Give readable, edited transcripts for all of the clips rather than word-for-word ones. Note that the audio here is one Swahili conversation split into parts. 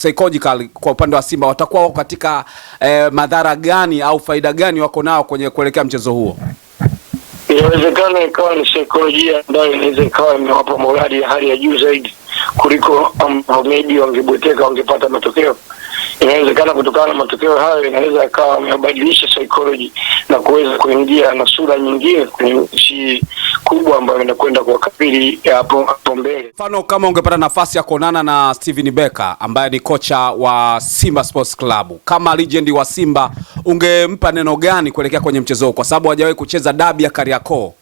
psychological kwa upande wa Simba watakuwa wako katika madhara gani au faida gani wako nao kwenye kuelekea mchezo huo? Inawezekana ikawa ni saikolojia ambayo inaweza ikawa imewapa morali ya hali ya juu zaidi kuliko maybe wangebweteka wangepata matokeo. Inawezekana kutokana na matokeo hayo inaweza ikawa amebadilisha psychology na kuweza kuingia na sura nyingine kwenye nchi kubwa ambayo inakwenda kuwakabili hapo mbele. Mfano kama ungepata nafasi ya kuonana na Steven Becker ambaye ni kocha wa Simba Sports Club, kama legend wa Simba, ungempa neno gani kuelekea kwenye mchezo huo, kwa sababu hajawahi kucheza dabi ya Kariakoo?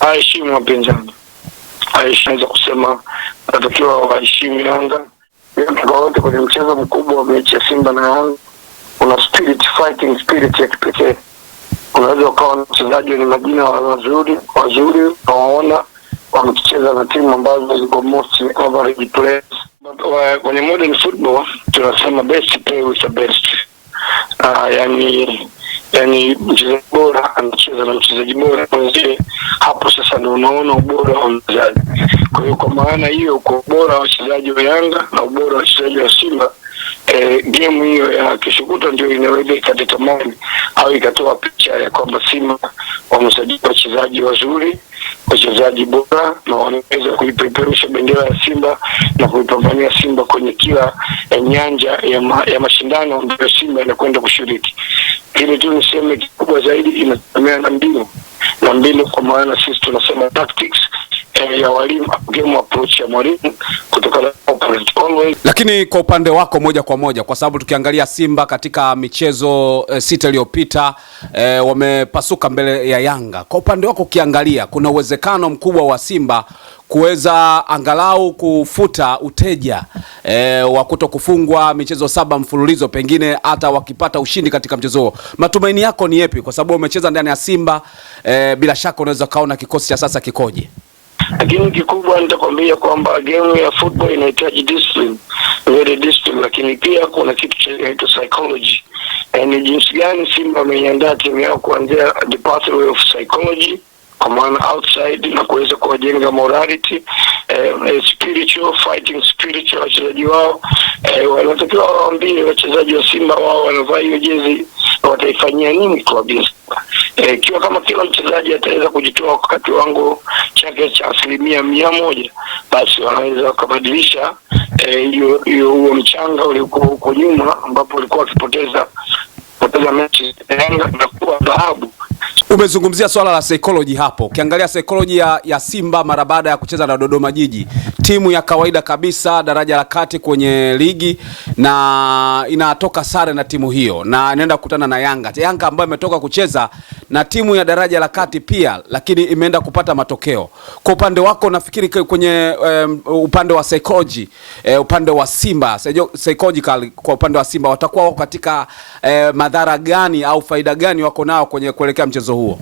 Aheshimu wapinzani. Aheshimu kusema natakiwa waheshimu Yanga. Kwa wote kwenye mchezo mkubwa wa mechi ya Simba na Yanga una fighting spirit ya kipekee. Unaweza ukawa mchezaji ni majina wazuri waona wamecheza na timu ambazo ziko most average players. Kwenye modern football tunasema best play with the best. Yani mchezaji bora anacheza na mchezaji bora mwenzie, hapo sasa ndio unaona ubora wa mchezaji. Kwa hiyo kwa maana hiyo, kwa ubora wa wachezaji wa Yanga na ubora wa wachezaji wa Simba, game hiyo ya keshukuta ndio inaweza ikadetermine au ikatoa picha ya kwamba Simba wamesajili wachezaji wazuri, wachezaji bora, na wanaweza kuipeperusha bendera ya Simba na kuipambania Simba kwenye kila nyanja ya mashindano ambayo Simba inakwenda kushiriki. Ile tu niseme kikubwa zaidi inategemea na mbinu, kwa maana sisi tunasema tactics ya walimu, game approach ya mwalimu kutokana na opponent always. Lakini kwa upande wako moja kwa moja, kwa sababu tukiangalia Simba katika michezo 6 iliyopita wamepasuka mbele ya Yanga. Kwa upande wako ukiangalia, kuna uwezekano mkubwa wa Simba kuweza angalau kufuta uteja wa kutokufungwa michezo 7 mfululizo, pengine hata wakipata ushindi katika mchezo huo? Matumaini yako ni yapi, kwa sababu umecheza ndani ya Simba, bila shaka unaweza kaona kikosi cha sasa kikoje? Lakini kikubwa nitakwambia kwamba game ya football inahitaji discipline, very discipline, lakini pia kuna kitu cha psychology. Ni jinsi gani Simba wameandaa timu yao kuanzia the pathway of psychology, kwa maana outside, na kuweza kuwajenga morality, spiritual fighting spirit ya wachezaji wao. Wanatakiwa waambie wachezaji wa Simba wao wanavaa hiyo jezi wataifanyia nini kwa bisi. Ikiwa kama kila mchezaji ataweza kujitoa kwa kiwango chake cha 100%, basi wanaweza kubadilisha hiyo mchanga uliokuwa huko nyuma ambapo walikuwa wakipoteza mechi Yanga na kuwa dhahabu. Umezungumzia swala la psychology hapo. Ukiangalia psychology ya Simba mara baada ya kucheza na Dodoma Jiji, timu ya kawaida kabisa daraja la kati kwenye ligi, na inatoka sare na timu hiyo na inaenda kukutana na Yanga ambayo imetoka kucheza na timu ya daraja la kati pia, lakini imeenda kupata matokeo. Kwa upande wako nafikiri kwenye upande wa psychology, upande wa Simba psychological, kwa upande wa Simba watakuwa wako katika madhara gani au faida gani wako nao kwenye kuelekea mchezo huo?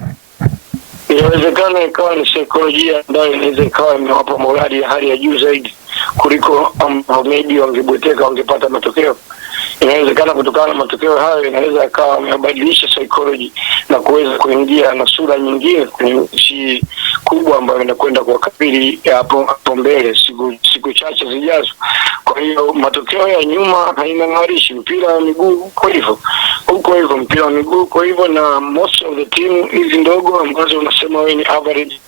Inawezekana ikawa ni saikolojia ambayo inaweza ikawa imewapa morali ya hali ya juu zaidi kuliko maybe wangebweteka wangepata matokeo. Inawezekana kutokana na matokeo hayo inaweza ikawa amebadilisha psychology na kuweza kuingia na sura nyingine kwenye nchi kubwa ambayo inakwenda kuwakabili hapo mbele siku chache zijazo. Kwa hiyo matokeo ya nyuma haina ngarishi. Mpira wa miguu kwa hivyo mpira wa miguu kwa hivyo, na most of the team hizi ndogo ambazo unasema wewe ni average,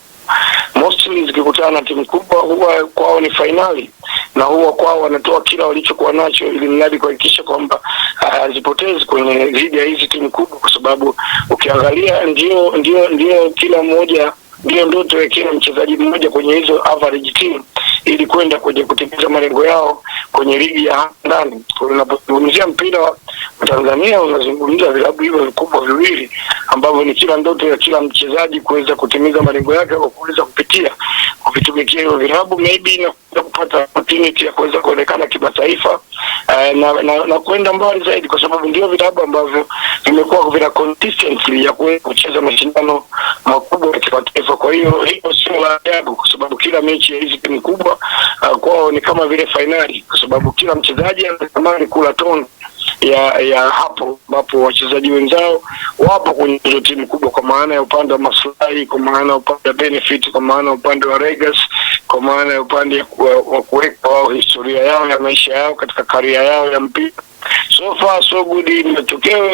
mostly zikikutana na timu kubwa huwa kwao ni finali, na huwa kwao wanatoa kila walichokuwa nacho ili mradi kuhakikisha kwamba zipotezi kwenye dhidi ya hizi timu kubwa, kwa sababu ukiangalia ndio kila mmoja, ndio ndoto ya kila mchezaji mmoja kwenye hizo average team ili kwenda kwenye kutimiza malengo yao kwenye ligi ya ndani. Unapozungumzia mpira wa Tanzania unazungumzia vilabu hivyo vikubwa viwili ambavyo ni kila ndoto ya kila mchezaji kuweza kutimiza malengo yake kwa kuweza kupitumikia hiyo vilabu, maybe na kupata opportunity ya kuweza kuonekana kimataifa na kwenda mbali zaidi, kwa sababu ndio vilabu ambavyo vimekuwa vina consistency ya kucheza mashindano makubwa ya kimataifa. Kwa hiyo sio la ajabu, kwa sababu kila mechi ya hizi timu kubwa kwao ni kama vile finali, kwa sababu kila mchezaji anatamani kula tone ya hapo ambapo wachezaji wenzao wapo kwenye hizo timu kubwa, kwa maana ya upande wa maslahi, kwa maana ya upande wa benefit, kwa maana ya upande wa Regas, kwa maana ya upande wa kuweka wao historia yao ya maisha yao katika karia yao ya mpira. So far so good. Matokeo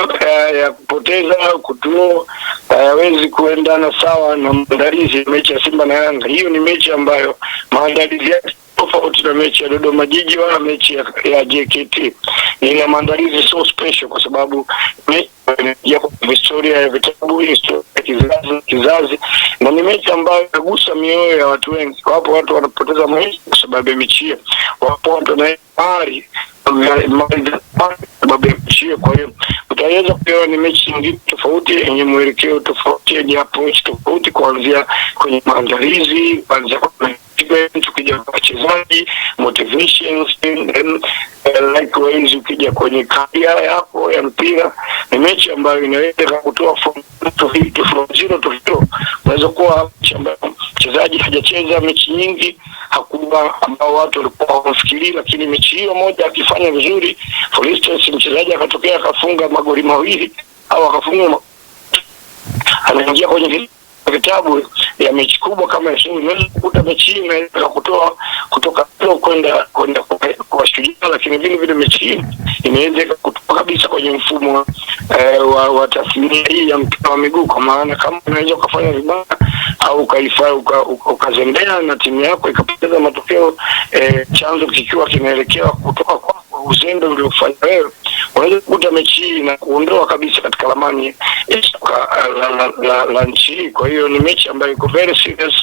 ya kupoteza kutuo hayawezi kuendana sawa na maandalizi ya mechi ya Simba na Yanga. Hiyo ni mechi ambayo maandalizi yake tofauti na mechi ya Dodoma Jiji wala mechi ya JKT. Ina maandalizi so special kwa sababu ya historia ya vitabu, historia ya kizazi, na ni mechi ambayo inagusa mioyo ya watu wengi. Wapo watu wanapoteza maisha kwa sababu ya mechi. Wapo watu na sababu ya mechi. Kwa hiyo utaweza kuona ni mechi nyingine tofauti yenye mwelekeo tofauti, yenye approach tofauti, kuanzia kwenye maandalizi, kuanzia tukija kwa wachezaji, motivations, likewise ukija kwenye karia yako ya mpira. Ni mechi ambayo inaweza kutoa from 0 to 0. Unaweza kuwa mechi ambayo mchezaji hajacheza mechi nyingi, hakuna ambao watu walikuwa wanafikiria, lakini mechi hiyo moja akifanya vizuri, for instance mchezaji akatokea akafunga magoli mawili au akafunga, anaingia kwenye vitabu ya mechi kubwa kama hiyo. Unaweza kukuta mechi hii inaweza kutoa kutoka kwenda kwa Shujaa, lakini vile mechi hii inaweza kutoka kabisa kwenye mfumo wa tathmini hii ya mpira wa miguu, kwa maana kama unaweza kufanya vibaya au ukazembea na timu yako ikapoteza matokeo, chanzo kikiwa kinaelekea kutoka kwa uzembe uliofanya wewe, unaweza kukuta mechi hii na kuondoa kabisa katika ramani la nchi hii. Kwa hiyo ni mechi ambayo iko very serious,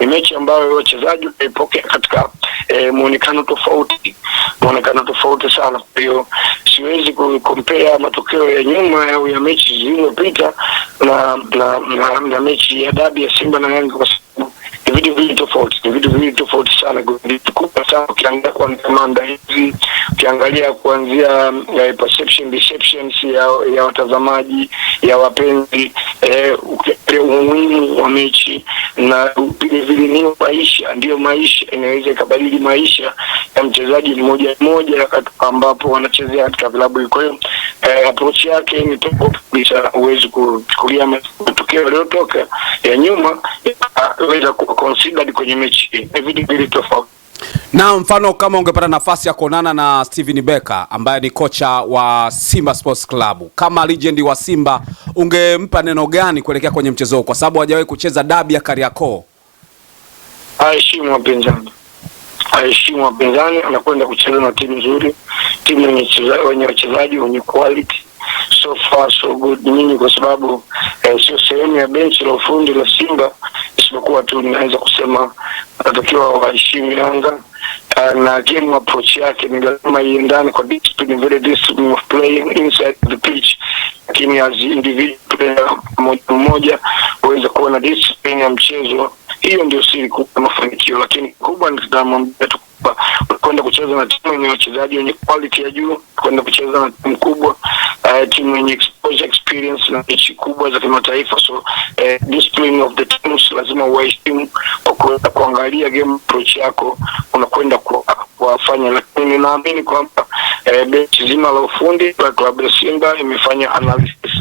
ni mechi ambayo wachezaji waipokea katika muonekano tofauti sana. Kwa hiyo siwezi kucompare matokeo ya nyuma au ya mechi zilizopita na mechi ya dabi ya Simba na Yanga, kwa sababu ni vitu viwili tofauti sana, kubwa sana. Ukiangalia kuanzia maandalizi, ukiangalia kuanzia deceptions ya watazamaji, ya wapenzi, ukiangalia umuhimu wa mechi, na vile ni maisha, ndio maisha inaweza ikabadili maisha ya mchezaji mmoja ambapo wanachezea katika vilabu. Kwa hiyo approach yake ni tofauti kabisa. Huwezi kuchukulia matokeo yaliyotoka ya nyuma weza considered kwenye mechi. Ni vitu vile tofauti. Na mfano kama ungepata nafasi ya kuonana na Steven Becker ambaye ni kocha wa Simba Sports Club, kama legend wa Simba, ungempa neno gani kuelekea kwenye mchezo huu, kwa sababu hajawahi kucheza dabi ya Kariakoo? Aheshimu wapinzani, anakwenda kucheza na timu nzuri, timu yenye wachezaji wenye quality. So far so good. Mimi kwa sababu sio sehemu ya bench la ufundi la Simba, isipokuwa tu ninaweza kusema natakiwa waheshimu Yanga, na game approach yake ni lazima iendane kwa discipline, very discipline of playing inside the pitch, lakini as individual player mmoja uweze kuwa na discipline ya mchezo. Hiyo ndio siri kubwa mafanikio, lakini kubwa ni kama kwenda kucheza na timu yenye wachezaji wenye quality ya juu, kwenda kucheza na timu kubwa, timu yenye exposure experience na mechi kubwa za kimataifa. So discipline of the teams lazima uheshimu kwa kwenda kuangalia game approach yako unakwenda kuwafanya. Lakini naamini kwamba benchi zima la ufundi la klabu ya Simba imefanya analysis